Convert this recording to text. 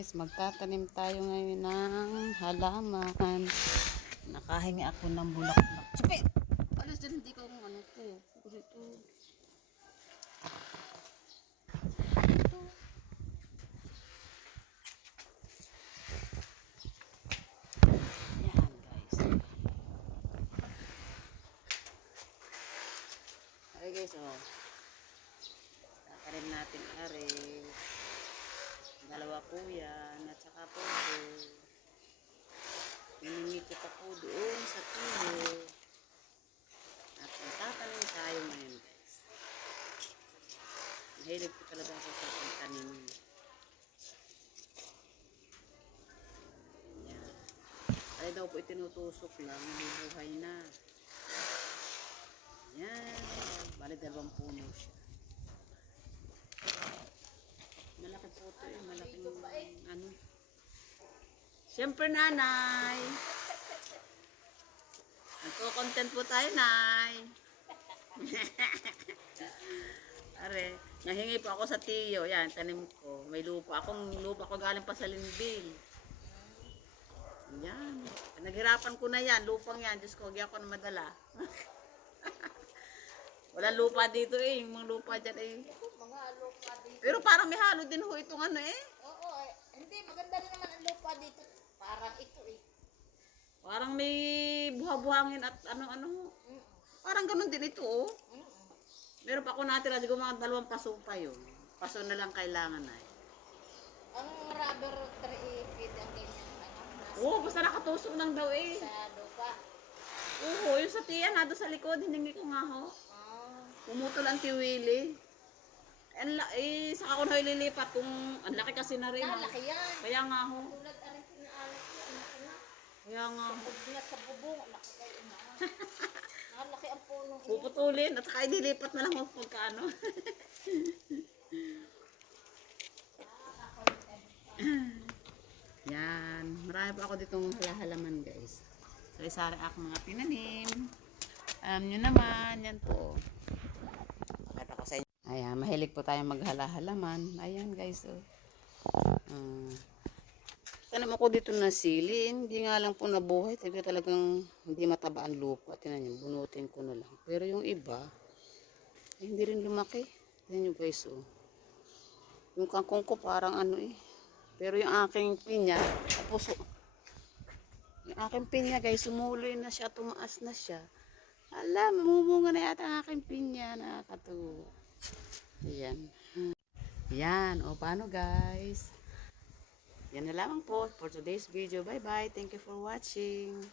guys, magtatanim tayo ngayon ng halaman. Nakahingi ako ng bulaklak. Chupi! Alas dyan, hindi ko ano ito. Ito. Yan guys. Okay guys, oh. Tatanim natin are. Dalawa po yan, at saka po hiningi ko pa po doon sa tuyo. At magtatanim tayo ngayon guys. Mahilig ko talaga ako sa tanim. Yan. Kaya daw po itinutusok lang, bubuhay na. Yan. Bali 2 puno siya. Malaki po ito eh. Malaking ano. Siyempre nanay. Nagko-content po tayo, nay. Are, nahingi po ako sa tiyo. Yan, tanim ko. May lupa. Lupa ko galing pa sa Linbil. Yan. Naghirapan ko na yan. Lupang yan. Diyos ko, hindi ako na madala. Walang lupa dito eh. Yung mga lupa dyan eh. Mga lupa dito. Pero parang may halo din ho itong ano eh. Oo, hindi. Maganda rin naman ang lupa dito. Parang ito eh. Parang may buha-buhangin at ano-ano. Parang ganun din ito oh. Meron pa ako natira. Siguro mga 2 paso pa yun. Paso na lang kailangan ay. Ang rubber tree feed ang ganyan. Oo, basta nakatusok lang daw eh. Sa lupa. Oo, yung sa tiyan na doon sa likod. Hindi ko nga ho. Pumutol ang tiwili. Saka ko na ililipat kung ang laki kasi na rin. Nalaki yan. Kaya nga ho. Tulad aring pinaalat ko. Anak. Kaya nga ho. Pagbunyat sa bubong. Laki kayo na. Nalaki ang punong. Puputulin at saka ililipat na lang ho pagkaano. Yan. Marami pa ako ditong halaman guys. So isari ako mga tinanim. Nyo naman. Yan po. Pakita ko sa inyo. Ayan. Mahilig po tayong maghalahalaman. Ayan guys. Oh. Tanam ako dito na sili. Hindi nga lang po nabuhay. Talagang hindi mataba ang lupa. Tinan nyo. Bunutin ko na lang. Pero yung iba, ay, hindi rin lumaki. Tinan nyo guys. Oh. Yung kangkong ko parang ano eh. Pero yung aking pinya, puso. Yung aking pinya guys, sumuloy na siya, tumaas na siya. Alam, mamumunga na yata ang aking pinya. Nakakatuwa. Ayan. Yan. O, paano guys? Yan na lamang po for today's video. Bye bye. Thank you for watching.